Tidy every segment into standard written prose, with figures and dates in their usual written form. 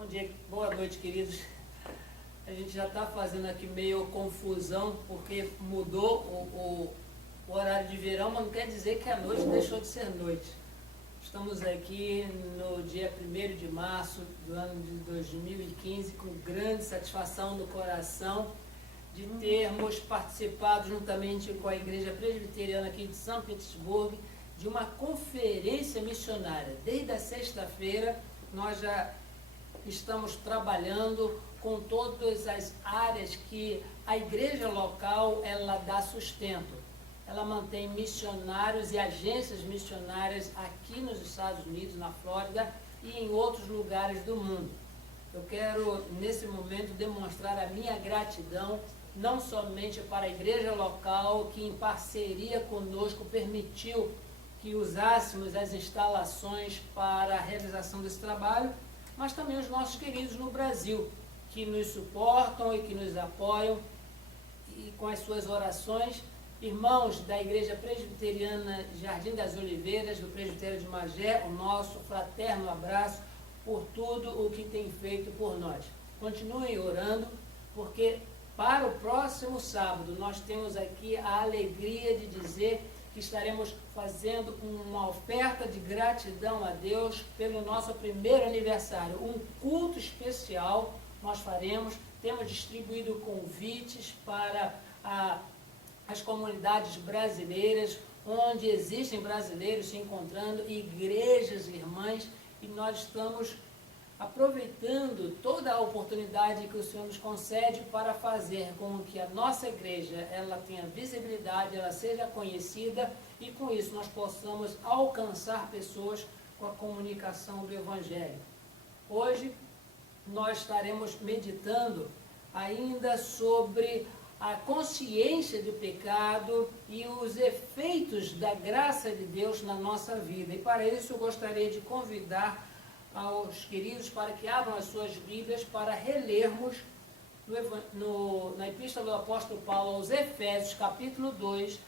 Bom dia, boa noite, queridos. A gente já está fazendo aqui meio confusão, porque mudou o horário de verão, mas não quer dizer que a noite deixou de ser noite. Estamos aqui no dia 1º de março do ano de 2015, com grande satisfação no coração de termos participado juntamente com a Igreja Presbiteriana aqui de São Petersburgo de uma conferência missionária. Desde a sexta-feira nós já estamos trabalhando com todas as áreas que a igreja local ela dá sustento. Ela mantém missionários e agências missionárias aqui nos Estados Unidos, na Flórida e em outros lugares do mundo. Eu quero, nesse momento, demonstrar a minha gratidão, não somente para a igreja local, que em parceria conosco permitiu que usássemos as instalações para a realização desse trabalho, mas também os nossos queridos no Brasil, que nos suportam e que nos apoiam e com as suas orações. Irmãos da Igreja Presbiteriana Jardim das Oliveiras, do Presbitério de Magé, o nosso fraterno abraço por tudo o que tem feito por nós. Continuem orando, porque para o próximo sábado nós temos aqui a alegria de dizer que estaremos fazendo uma oferta de gratidão a Deus pelo nosso primeiro aniversário. Um culto especial nós faremos, temos distribuído convites para as comunidades brasileiras, onde existem brasileiros se encontrando, igrejas irmãs, e nós estamos aproveitando toda a oportunidade que o Senhor nos concede para fazer com que a nossa igreja ela tenha visibilidade, ela seja conhecida e com isso nós possamos alcançar pessoas com a comunicação do Evangelho. Hoje nós estaremos meditando ainda sobre a consciência do pecado e os efeitos da graça de Deus na nossa vida. E para isso eu gostaria de convidar aos queridos para que abram as suas Bíblias para relermos na Epístola do Apóstolo Paulo aos Efésios, capítulo 2,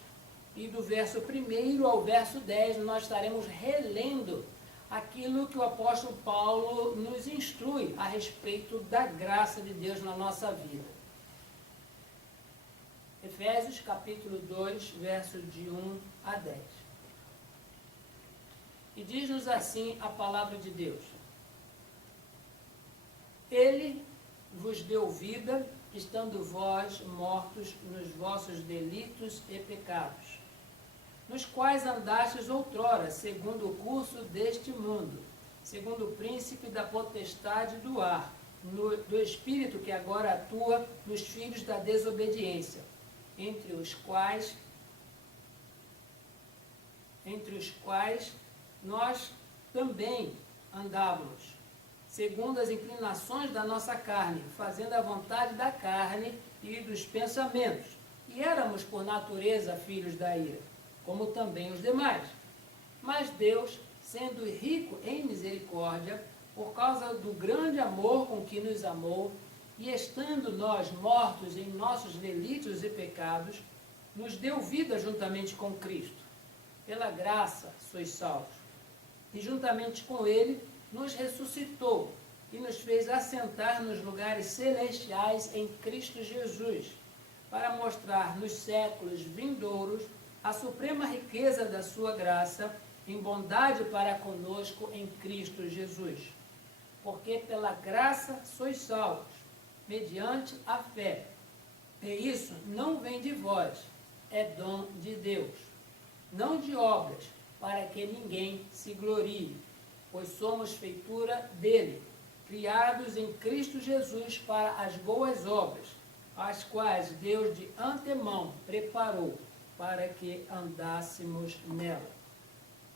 e do verso 1 ao verso 10, nós estaremos relendo aquilo que o apóstolo Paulo nos instrui a respeito da graça de Deus na nossa vida. Efésios, capítulo 2, versos de 1 a 10. E diz-nos assim a palavra de Deus: Ele vos deu vida, estando vós mortos nos vossos delitos e pecados, nos quais andastes outrora, segundo o curso deste mundo, segundo o príncipe da potestade do ar, do espírito que agora atua nos filhos da desobediência, entre os quais nós também andávamos, segundo as inclinações da nossa carne, fazendo a vontade da carne e dos pensamentos, e éramos por natureza filhos da ira, como também os demais. Mas Deus, sendo rico em misericórdia, por causa do grande amor com que nos amou, e estando nós mortos em nossos delitos e pecados, nos deu vida juntamente com Cristo. Pela graça sois salvos. E juntamente com Ele nos ressuscitou e nos fez assentar nos lugares celestiais em Cristo Jesus, para mostrar nos séculos vindouros a suprema riqueza da sua graça em bondade para conosco em Cristo Jesus. Porque pela graça sois salvos, mediante a fé. E isso não vem de vós, é dom de Deus, não de obras, para que ninguém se glorie, pois somos feitura dele, criados em Cristo Jesus para as boas obras, as quais Deus de antemão preparou para que andássemos nela.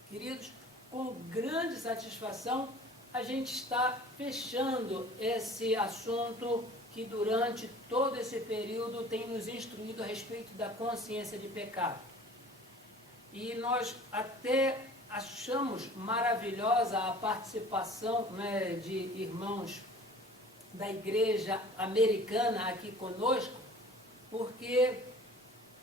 Queridos, com grande satisfação, a gente está fechando esse assunto que durante todo esse período tem nos instruído a respeito da consciência de pecado. E nós até achamos maravilhosa a participação, de irmãos da igreja americana aqui conosco, porque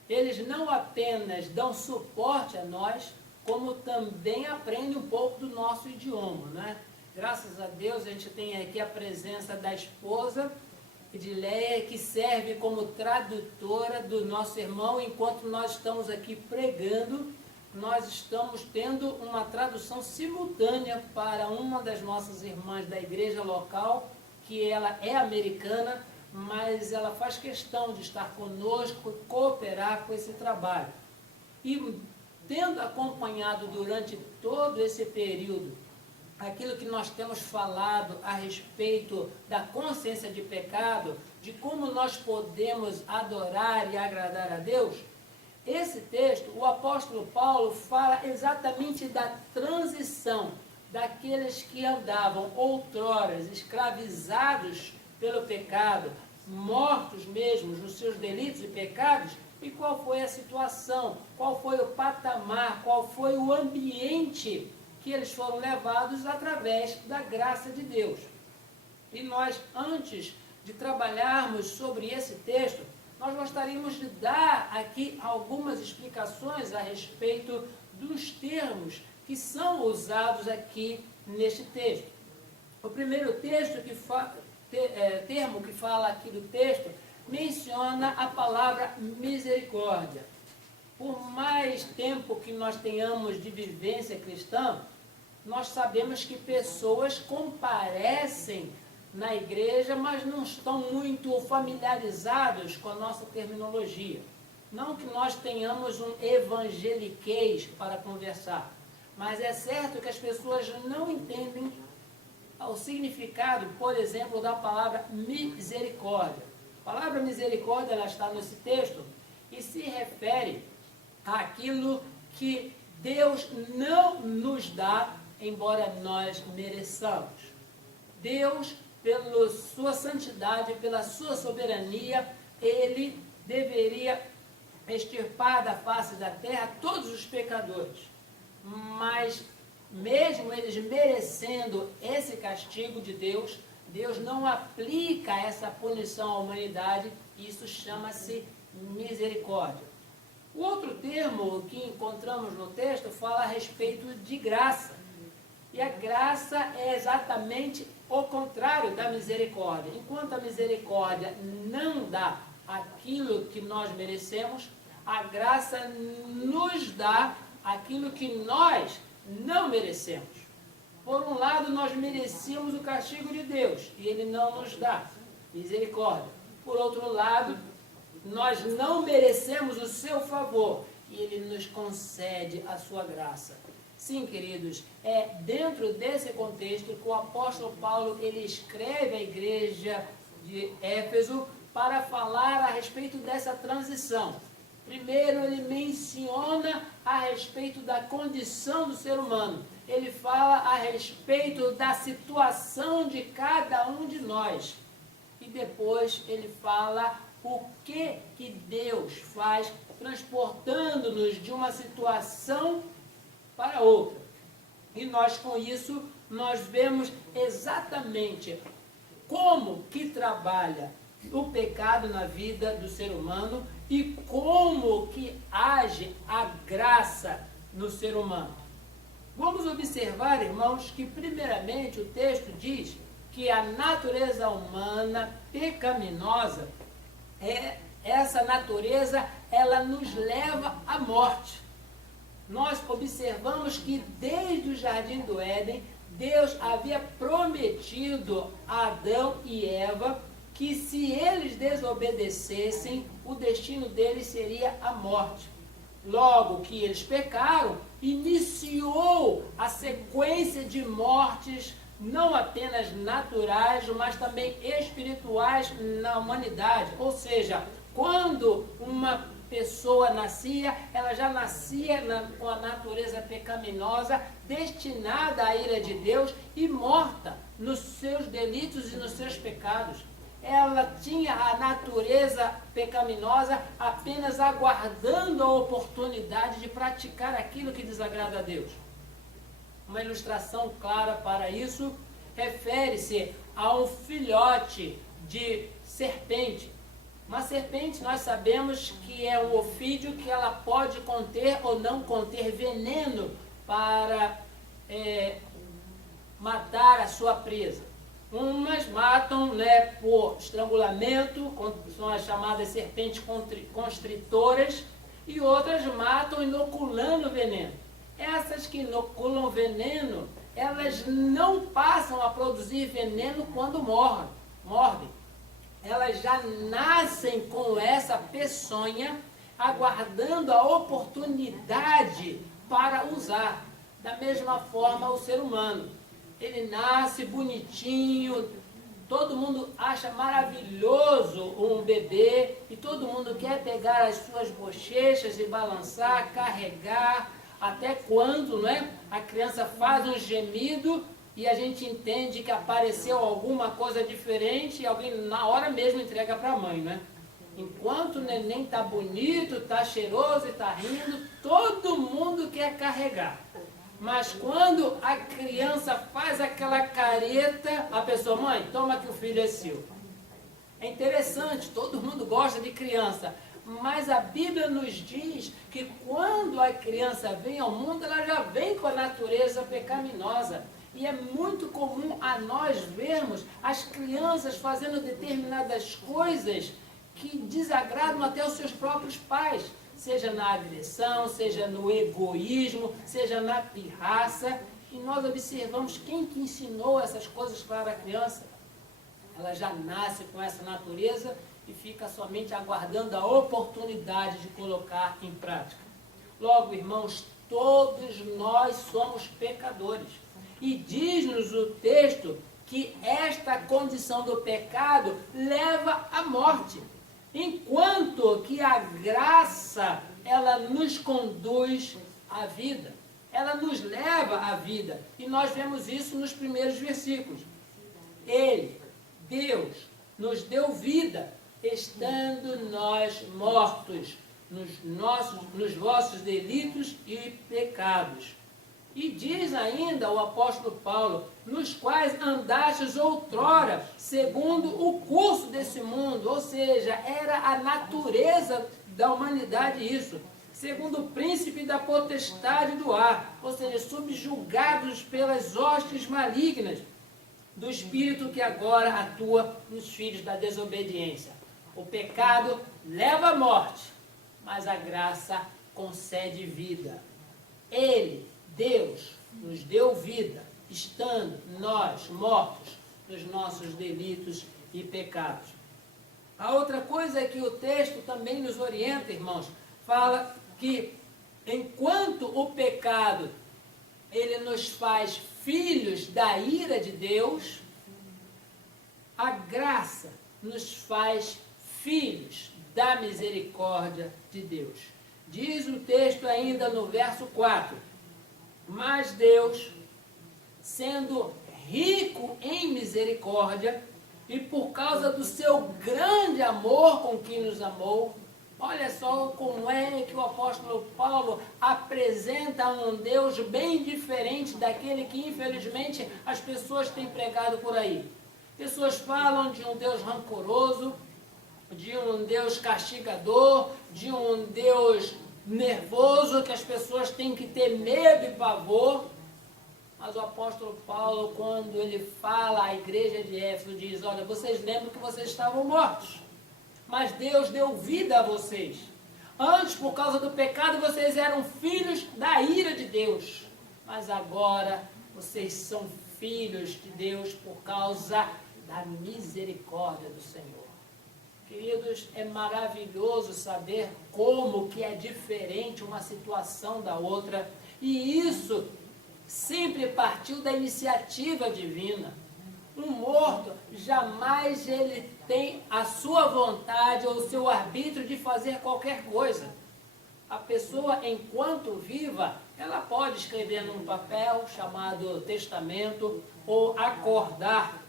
eles não apenas dão suporte a nós, como também aprendem um pouco do nosso idioma, Graças a Deus a gente tem aqui a presença da esposa Edileia, que serve como tradutora do nosso irmão. Enquanto nós estamos aqui pregando, nós estamos tendo uma tradução simultânea para uma das nossas irmãs da igreja local, que ela é americana, mas ela faz questão de estar conosco e cooperar com esse trabalho. E tendo acompanhado durante todo esse período aquilo que nós temos falado a respeito da consciência de pecado, de como nós podemos adorar e agradar a Deus, esse texto, o apóstolo Paulo fala exatamente da transição daqueles que andavam outrora escravizados pelo pecado, mortos mesmo nos seus delitos e pecados, e qual foi a situação, qual foi o patamar, qual foi o ambiente que eles foram levados através da graça de Deus. E nós, antes de trabalharmos sobre esse texto, nós gostaríamos de dar aqui algumas explicações a respeito dos termos que são usados aqui neste texto. O primeiro termo que fala aqui do texto menciona a palavra misericórdia. Por mais tempo que nós tenhamos de vivência cristã, nós sabemos que pessoas comparecem na igreja, mas não estão muito familiarizados com a nossa terminologia. Não que nós tenhamos um evangeliquez para conversar, mas é certo que as pessoas não entendem o significado, por exemplo, da palavra misericórdia. A palavra misericórdia, ela está nesse texto e se refere àquilo que Deus não nos dá, embora nós mereçamos. Deus, pela sua santidade, pela sua soberania, Ele deveria extirpar da face da terra todos os pecadores. Mas, mesmo eles merecendo esse castigo de Deus, Deus não aplica essa punição à humanidade, e isso chama-se misericórdia. O outro termo que encontramos no texto fala a respeito de graça. E a graça é exatamente o contrário da misericórdia. Enquanto a misericórdia não dá aquilo que nós merecemos, a graça nos dá aquilo que nós não merecemos. Por um lado, nós merecíamos o castigo de Deus, e Ele não nos dá misericórdia. Por outro lado, nós não merecemos o seu favor, e Ele nos concede a sua graça. Sim, queridos, é dentro desse contexto que o apóstolo Paulo ele escreve à igreja de Éfeso para falar a respeito dessa transição. Primeiro, ele menciona a respeito da condição do ser humano. Ele fala a respeito da situação de cada um de nós. E depois ele fala o que Deus faz transportando-nos de uma situação para outra. E nós, com isso, nós vemos exatamente como que trabalha o pecado na vida do ser humano e como que age a graça no ser humano. Vamos observar, irmãos, que primeiramente o texto diz que a natureza humana pecaminosa, essa natureza, ela nos leva à morte. Nós observamos que desde o Jardim do Éden, Deus havia prometido a Adão e Eva que se eles desobedecessem, o destino deles seria a morte. Logo que eles pecaram, iniciou a sequência de mortes, não apenas naturais, mas também espirituais na humanidade. Ou seja, quando uma pessoa nascia, ela já nascia com a natureza pecaminosa, destinada à ira de Deus e morta nos seus delitos e nos seus pecados. Ela tinha a natureza pecaminosa apenas aguardando a oportunidade de praticar aquilo que desagrada a Deus. Uma ilustração clara para isso refere-se a um filhote de serpente. Uma serpente, nós sabemos que é um ofídio que ela pode conter ou não conter veneno para matar a sua presa. Umas matam, né, por estrangulamento, são as chamadas serpentes constritoras, e outras matam inoculando veneno. Essas que inoculam veneno, elas não passam a produzir veneno quando mordem. Elas já nascem com essa peçonha, aguardando a oportunidade para usar. Da mesma forma o ser humano. Ele nasce bonitinho, todo mundo acha maravilhoso um bebê, e todo mundo quer pegar as suas bochechas e balançar, carregar, até quando, né, a criança faz um gemido e a gente entende que apareceu alguma coisa diferente e alguém na hora mesmo entrega para a mãe, né? Enquanto o neném está bonito, está cheiroso e está rindo, todo mundo quer carregar. Mas quando a criança faz aquela careta, a pessoa, mãe, toma que o filho é seu. É interessante, todo mundo gosta de criança, mas a Bíblia nos diz que quando a criança vem ao mundo, ela já vem com a natureza pecaminosa. E é muito comum a nós vermos as crianças fazendo determinadas coisas que desagradam até os seus próprios pais. Seja na agressão, seja no egoísmo, seja na pirraça. E nós observamos quem que ensinou essas coisas para a criança. Ela já nasce com essa natureza e fica somente aguardando a oportunidade de colocar em prática. Logo, irmãos, todos nós somos pecadores. E diz-nos o texto que esta condição do pecado leva à morte. Enquanto que a graça, ela nos conduz à vida. Ela nos leva à vida. E nós vemos isso nos primeiros versículos. Ele, Deus, nos deu vida, estando nós mortos nos vossos delitos e pecados. E diz ainda o apóstolo Paulo, nos quais andastes outrora, segundo o curso desse mundo, ou seja, era a natureza da humanidade isso, segundo o príncipe da potestade do ar, ou seja, subjugados pelas hostes malignas do espírito que agora atua nos filhos da desobediência. O pecado leva à morte, mas a graça concede vida. Ele, Deus, nos deu vida, estando nós mortos nos nossos delitos e pecados. A outra coisa é que o texto também nos orienta, irmãos, fala que enquanto o pecado ele nos faz filhos da ira de Deus, a graça nos faz filhos da misericórdia de Deus. Diz o texto ainda no verso 4, mas Deus, sendo rico em misericórdia, e por causa do seu grande amor com que nos amou, olha só como é que o apóstolo Paulo apresenta um Deus bem diferente daquele que infelizmente as pessoas têm pregado por aí. Pessoas falam de um Deus rancoroso, de um Deus castigador, de um Deus nervoso, que as pessoas têm que ter medo e pavor. Mas o apóstolo Paulo, quando ele fala à igreja de Éfeso, diz, olha, vocês lembram que vocês estavam mortos, mas Deus deu vida a vocês. Antes, por causa do pecado, vocês eram filhos da ira de Deus, mas agora vocês são filhos de Deus por causa da misericórdia do Senhor. Queridos, é maravilhoso saber como que é diferente uma situação da outra, e isso sempre partiu da iniciativa divina. Um morto, jamais ele tem a sua vontade ou o seu arbítrio de fazer qualquer coisa. A pessoa, enquanto viva, ela pode escrever num papel chamado testamento ou acordar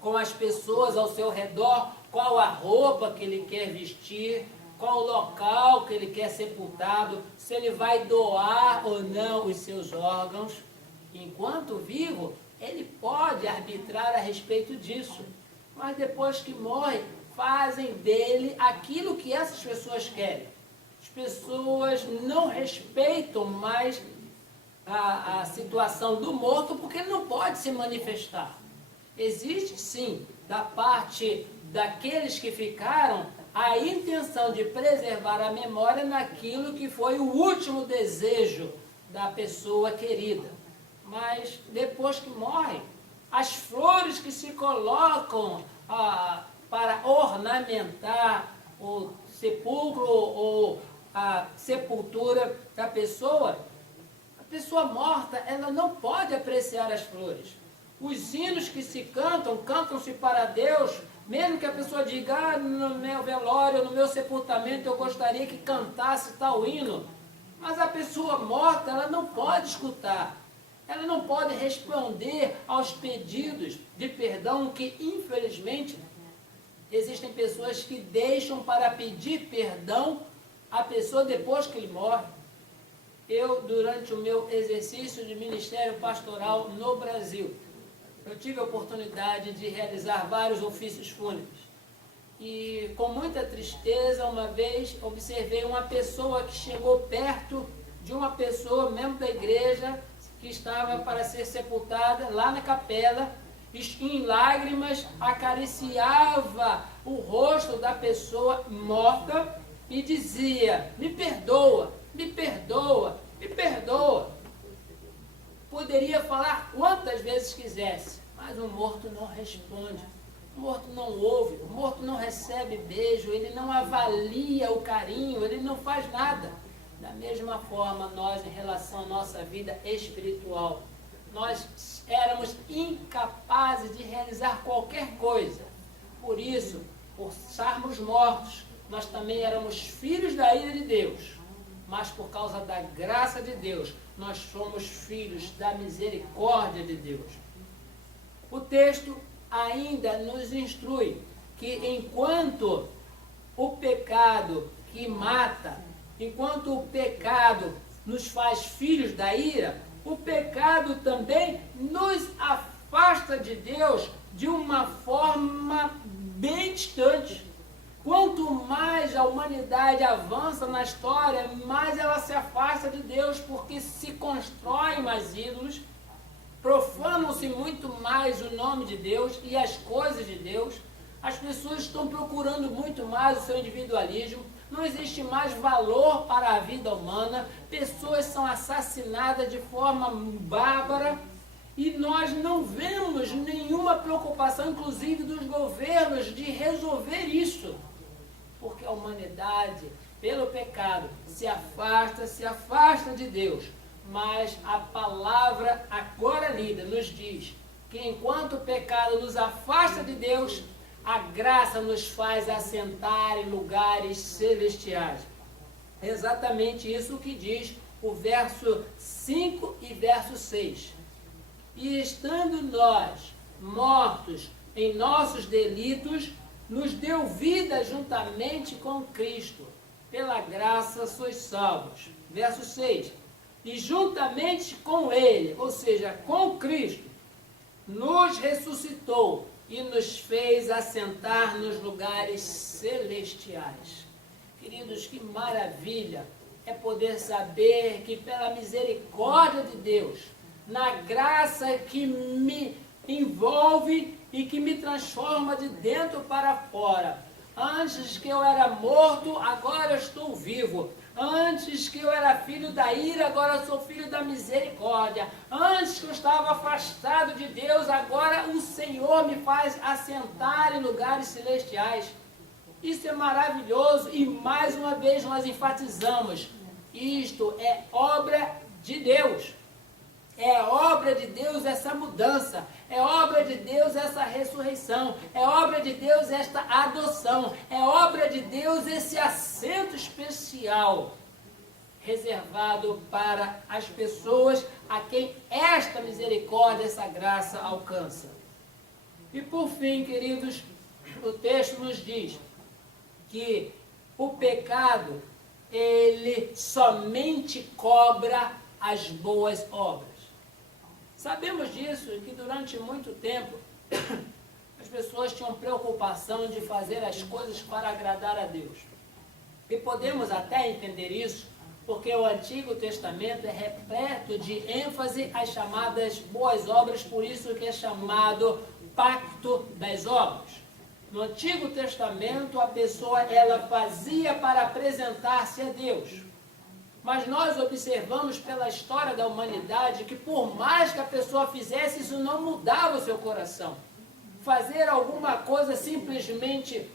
com as pessoas ao seu redor qual a roupa que ele quer vestir, qual o local que ele quer sepultado, se ele vai doar ou não os seus órgãos. Enquanto vivo, ele pode arbitrar a respeito disso. Mas depois que morre, fazem dele aquilo que essas pessoas querem. As pessoas não respeitam mais a situação do morto porque ele não pode se manifestar. Existe sim, da parte daqueles que ficaram, a intenção de preservar a memória naquilo que foi o último desejo da pessoa querida. Mas depois que morre, as flores que se colocam para ornamentar o sepulcro ou a sepultura da pessoa, a pessoa morta, ela não pode apreciar as flores. Os hinos que se cantam, cantam-se para Deus, mesmo que a pessoa diga, no meu velório, no meu sepultamento, eu gostaria que cantasse tal hino. Mas a pessoa morta, ela não pode escutar. Ela não pode responder aos pedidos de perdão que, infelizmente, existem pessoas que deixam para pedir perdão à pessoa depois que ele morre. Eu, durante o meu exercício de ministério pastoral no Brasil, eu tive a oportunidade de realizar vários ofícios fúnebres. E com muita tristeza, uma vez, observei uma pessoa que chegou perto de uma pessoa, membro da igreja, que estava para ser sepultada lá na capela, e em lágrimas acariciava o rosto da pessoa morta e dizia, me perdoa, me perdoa, me perdoa. Poderia falar quantas vezes quisesse, mas o morto não responde, o morto não ouve, o morto não recebe beijo, ele não avalia o carinho, ele não faz nada. Da mesma forma, nós, em relação à nossa vida espiritual, nós éramos incapazes de realizar qualquer coisa. Por isso, por estarmos mortos, nós também éramos filhos da ira de Deus. Mas por causa da graça de Deus, nós somos filhos da misericórdia de Deus. O texto ainda nos instrui que enquanto o pecado que mata, enquanto o pecado nos faz filhos da ira, o pecado também nos afasta de Deus de uma forma bem distante. Quanto mais a humanidade avança na história, mais ela se afasta de Deus, porque se constroem mais ídolos, profanam-se muito mais o nome de Deus e as coisas de Deus, as pessoas estão procurando muito mais o seu individualismo, não existe mais valor para a vida humana, pessoas são assassinadas de forma bárbara, e nós não vemos nenhuma preocupação, inclusive dos governos, de resolver isso. Porque a humanidade, pelo pecado, se afasta de Deus. Mas a palavra agora lida nos diz que enquanto o pecado nos afasta de Deus, a graça nos faz assentar em lugares celestiais. É exatamente isso que diz o verso 5 e verso 6. E estando nós mortos em nossos delitos, nos deu vida juntamente com Cristo. Pela graça sois salvos. Verso 6. E juntamente com Ele, ou seja, com Cristo, nos ressuscitou e nos fez assentar nos lugares celestiais. Queridos, que maravilha é poder saber que pela misericórdia de Deus, na graça que me envolve e que me transforma de dentro para fora. Antes que eu era morto, agora eu estou vivo. Antes que eu era filho da ira, agora eu sou filho da misericórdia. Antes que eu estava afastado de Deus, agora o Senhor me faz assentar em lugares celestiais. Isso é maravilhoso e mais uma vez nós enfatizamos, isto é obra de Deus. É obra de Deus essa mudança, é obra de Deus essa ressurreição, é obra de Deus esta adoção, é obra de Deus esse assento especial reservado para as pessoas a quem esta misericórdia, essa graça alcança. E por fim, queridos, o texto nos diz que o pecado, ele somente cobra as boas obras. Sabemos disso, que durante muito tempo as pessoas tinham preocupação de fazer as coisas para agradar a Deus. E podemos até entender isso, Porque o Antigo Testamento é repleto de ênfase às chamadas boas obras, por isso que é chamado Pacto das Obras. No Antigo Testamento, a pessoa ela fazia para apresentar-se a Deus. Mas nós observamos pela história da humanidade que por mais que a pessoa fizesse, isso não mudava o seu coração. Fazer alguma coisa simplesmente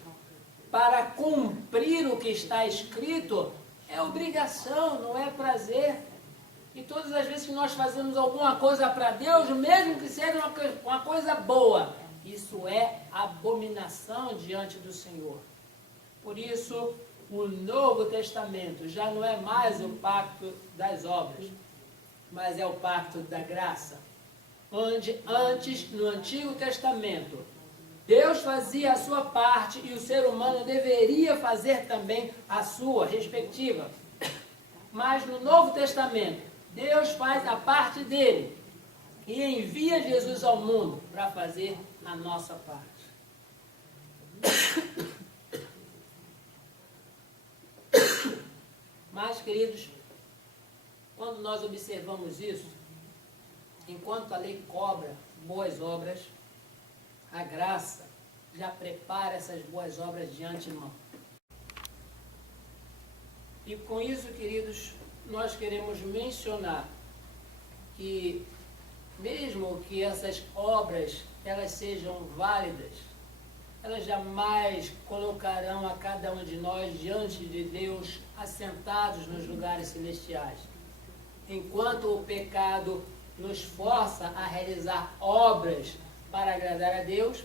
para cumprir o que está escrito é obrigação, não é prazer. E todas as vezes que nós fazemos alguma coisa para Deus, mesmo que seja uma coisa boa, isso é abominação diante do Senhor. Por isso, o Novo Testamento já não é mais o pacto das obras, mas é o pacto da graça. Onde antes, no Antigo Testamento, Deus fazia a sua parte e o ser humano deveria fazer também a sua respectiva. Mas no Novo Testamento, Deus faz a parte dele e envia Jesus ao mundo para fazer a nossa parte. Mas, queridos, quando nós observamos isso, enquanto a lei cobra boas obras, a graça já prepara essas boas obras de antemão. E com isso, queridos, nós queremos mencionar que, mesmo que essas obras elas sejam válidas, elas jamais colocarão a cada um de nós diante de Deus assentados nos lugares celestiais. Enquanto o pecado nos força a realizar obras para agradar a Deus,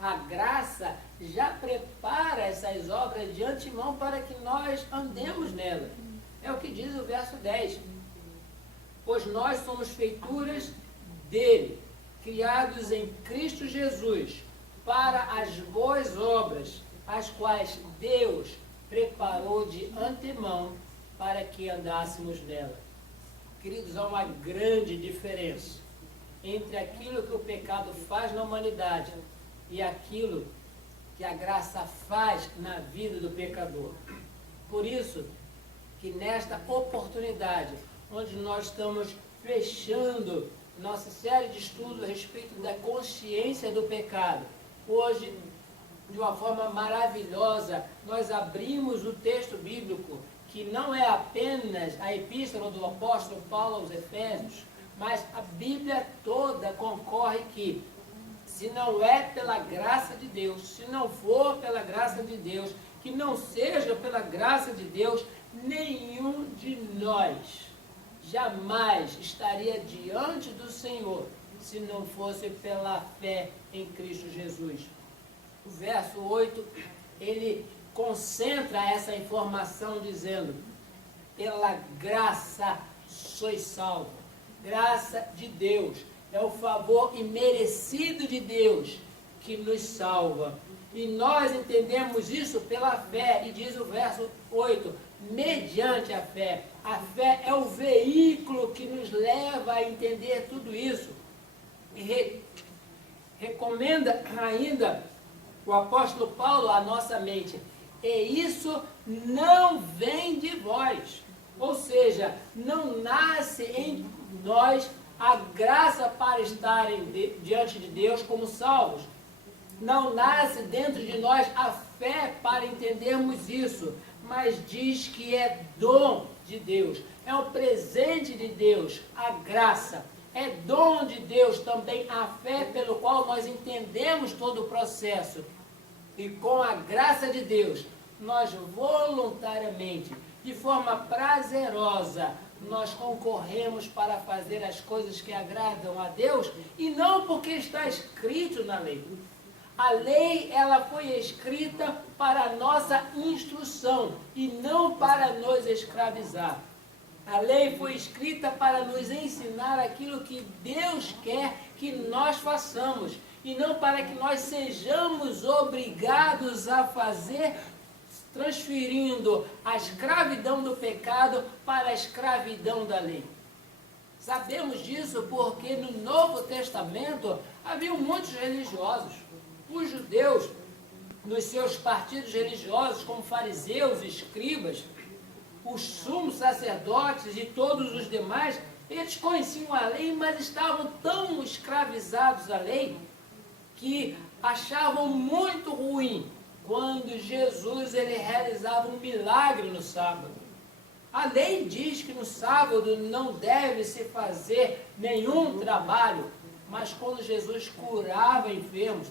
a graça já prepara essas obras de antemão para que nós andemos nelas. É o que diz o verso 10. Pois nós somos feituras dele, criados em Cristo Jesus, para as boas obras, as quais Deus preparou de antemão para que andássemos nela. Queridos, há uma grande diferença entre aquilo que o pecado faz na humanidade e aquilo que a graça faz na vida do pecador. Por isso, que nesta oportunidade, onde nós estamos fechando nossa série de estudos a respeito da consciência do pecado, hoje, de uma forma maravilhosa, nós abrimos o texto bíblico, que não é apenas a epístola do apóstolo Paulo aos Efésios, mas a Bíblia toda concorre que, se não é pela graça de Deus, se não for pela graça de Deus, que não seja pela graça de Deus, nenhum de nós jamais estaria diante do Senhor se não fosse pela fé em Cristo Jesus. O verso 8, ele concentra essa informação dizendo: pela graça sois salvos. Graça de Deus. É o favor imerecido de Deus que nos salva. E nós entendemos isso pela fé. E diz o verso 8, mediante a fé. A fé é o veículo que nos leva a entender tudo isso. E recomenda ainda o apóstolo Paulo à nossa mente: e isso não vem de vós. Ou seja, não nasce em nós a graça para estarem diante de Deus como salvos. Não nasce dentro de nós a fé para entendermos isso, mas diz que é dom de Deus, é um presente de Deus, a graça. É dom de Deus também a fé pelo qual nós entendemos todo o processo. E com a graça de Deus, nós voluntariamente, de forma prazerosa, nós concorremos para fazer as coisas que agradam a Deus, e não porque está escrito na lei. A lei, ela foi escrita para a nossa instrução e não para nos escravizar. A lei foi escrita para nos ensinar aquilo que Deus quer que nós façamos, e não para que nós sejamos obrigados a fazer, transferindo a escravidão do pecado para a escravidão da lei. Sabemos disso porque no Novo Testamento havia muitos religiosos. Os judeus, nos seus partidos religiosos, como fariseus e escribas, os sumos sacerdotes e todos os demais, eles conheciam a lei, mas estavam tão escravizados à lei que achavam muito ruim quando Jesus ele realizava um milagre no sábado. A lei diz que no sábado não deve se fazer nenhum trabalho, mas quando Jesus curava enfermos,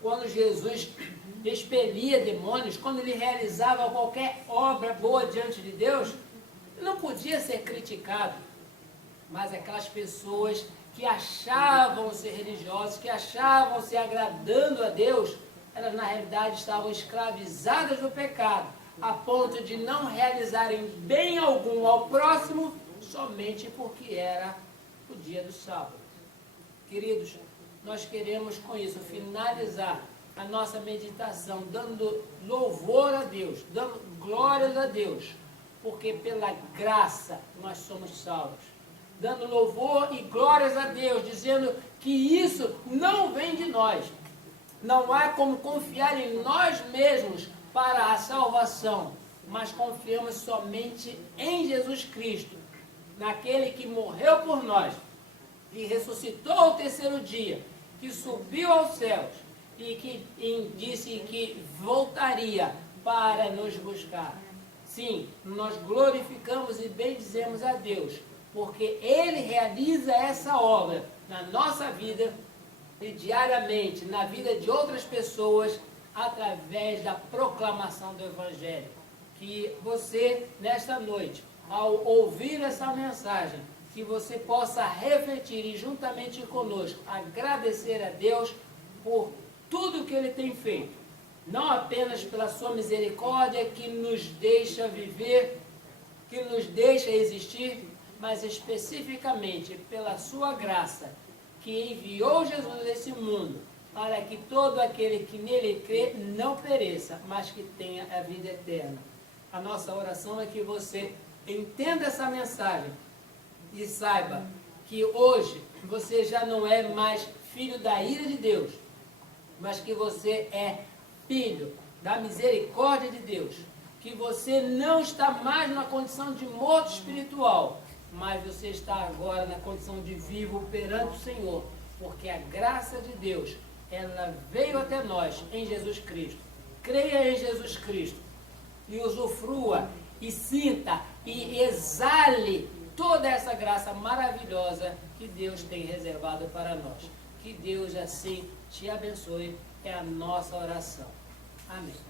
quando Jesus expelia demônios, quando ele realizava qualquer obra boa diante de Deus, não podia ser criticado. Mas aquelas pessoas que achavam ser religiosos, que achavam ser agradando a Deus, elas na realidade estavam escravizadas do pecado, a ponto de não realizarem bem algum ao próximo, somente porque era o dia do sábado. Queridos, nós queremos com isso finalizar a nossa meditação, dando louvor a Deus, dando glórias a Deus, porque pela graça nós somos salvos. Dando louvor e glórias a Deus, dizendo que isso não vem de nós. Não há como confiar em nós mesmos para a salvação, mas confiamos somente em Jesus Cristo, naquele que morreu por nós, que ressuscitou ao terceiro dia, que subiu aos céus e que disse que voltaria para nos buscar. Sim, nós glorificamos e bendizemos a Deus, porque Ele realiza essa obra na nossa vida e diariamente na vida de outras pessoas através da proclamação do Evangelho. Que você, nesta noite, ao ouvir essa mensagem, que você possa refletir e juntamente conosco agradecer a Deus por tudo que Ele tem feito. Não apenas pela sua misericórdia que nos deixa viver, que nos deixa existir, mas especificamente pela sua graça, que enviou Jesus a esse mundo, para que todo aquele que nele crê não pereça, mas que tenha a vida eterna. A nossa oração é que você entenda essa mensagem e saiba que hoje você já não é mais filho da ira de Deus, mas que você é filho da misericórdia de Deus, que você não está mais na condição de morto espiritual, mas você está agora na condição de vivo perante o Senhor, porque a graça de Deus, ela veio até nós em Jesus Cristo. Creia em Jesus Cristo e usufrua e sinta e exale toda essa graça maravilhosa que Deus tem reservado para nós. Que Deus assim te abençoe, é a nossa oração. Amém.